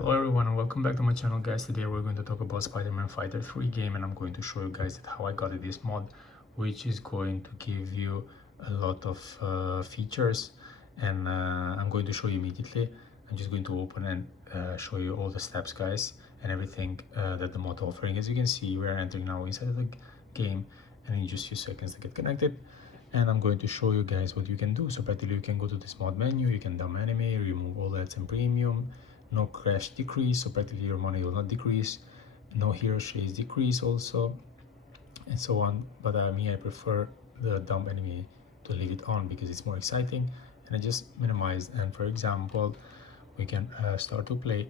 Hello everyone and welcome back to my channel, guys. Today we're going to talk about Spider-Man Fighter 3 game, and I'm going to show you guys how I got this mod, which is going to give you a lot of features, and I'm going to show you immediately. I'm just going to open and show you all the steps, guys, and everything that the mod offering. As you can see, we are entering now inside of the game, and in just a few seconds to get connected. And I'm going to show you guys what you can do. So practically you can go to this mod menu, you can dump anime, remove all ads and premium, no crash decrease, so practically your money will not decrease, no hero shades decrease also, and so on. But me, I prefer the dump anime to leave it on because it's more exciting. And I just minimize, and for example we can start to play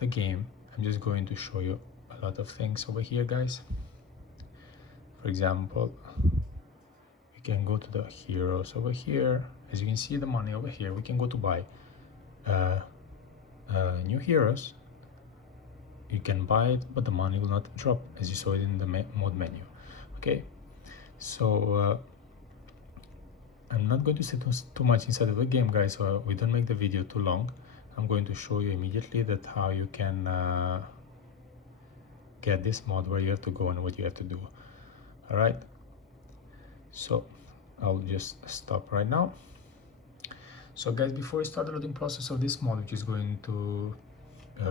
the game. I'm just going to show you a lot of things over here, guys. For example, we can go to the heroes over here. As you can see, the money over here, we can go to buy new heroes. You can buy it, but the money will not drop, as you saw it in the mod menu. Okay, so I'm not going to say too much inside of the game, guys, so we don't make the video too long. I'm going to show you immediately that how you can get this mod, where you have to go and what you have to do. All right, so I'll just stop right now. So guys, before you start the loading process of this mod, which is going to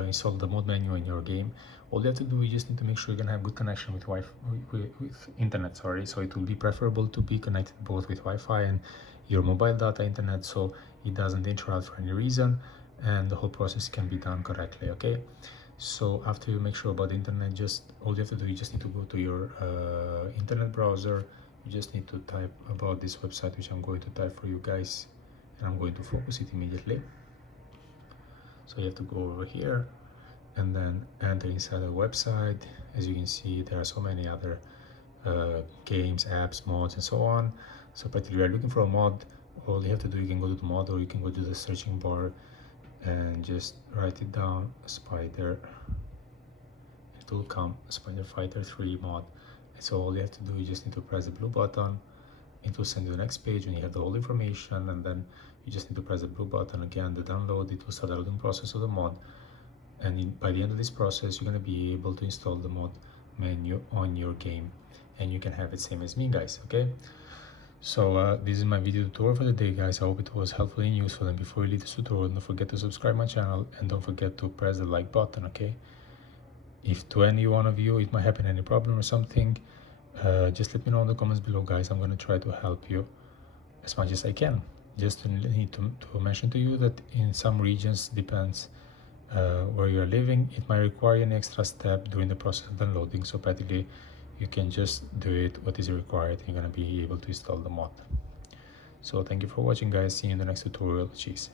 install the mod menu in your game, all you have to do, you just need to make sure you're gonna have good connection with with internet, sorry. So it will be preferable to be connected both with Wi-Fi and your mobile data internet, so it doesn't interrupt for any reason, and the whole process can be done correctly. Okay, so after you make sure about the internet, just all you have to do, you just need to go to your internet browser. You just need to type about this website, which I'm going to type for you guys, and I'm going to focus it immediately. So you have to go over here and then enter inside the website. As you can see, there are so many other games, apps, mods, and so on. So if you are looking for a mod, all you have to do, you can go to the mod, or you can go to the searching bar and just write it down, Spider. It will come Spider Fighter 3 mod. So all you have to do, you just need to press the blue button. It will send you the next page when you have the whole information, and then you just need to press the blue button again, the download. It will start the loading process of the mod, and by the end of this process, you're going to be able to install the mod menu on your game, and you can have it same as me, guys. Okay, so this is my video tutorial for the day, guys. I hope it was helpful and useful, and before you leave this tutorial, don't forget to subscribe my channel, and don't forget to press the like button. Okay, if to any one of you it might happen any problem or something, just let me know in the comments below, guys. I'm going to try to help you as much as I can. Just need to mention to you that in some regions, depends where you're living, it might require an extra step during the process of downloading. So practically you can just do it what is required, and you're going to be able to install the mod. So thank you for watching, guys. See you in the next tutorial. Cheers.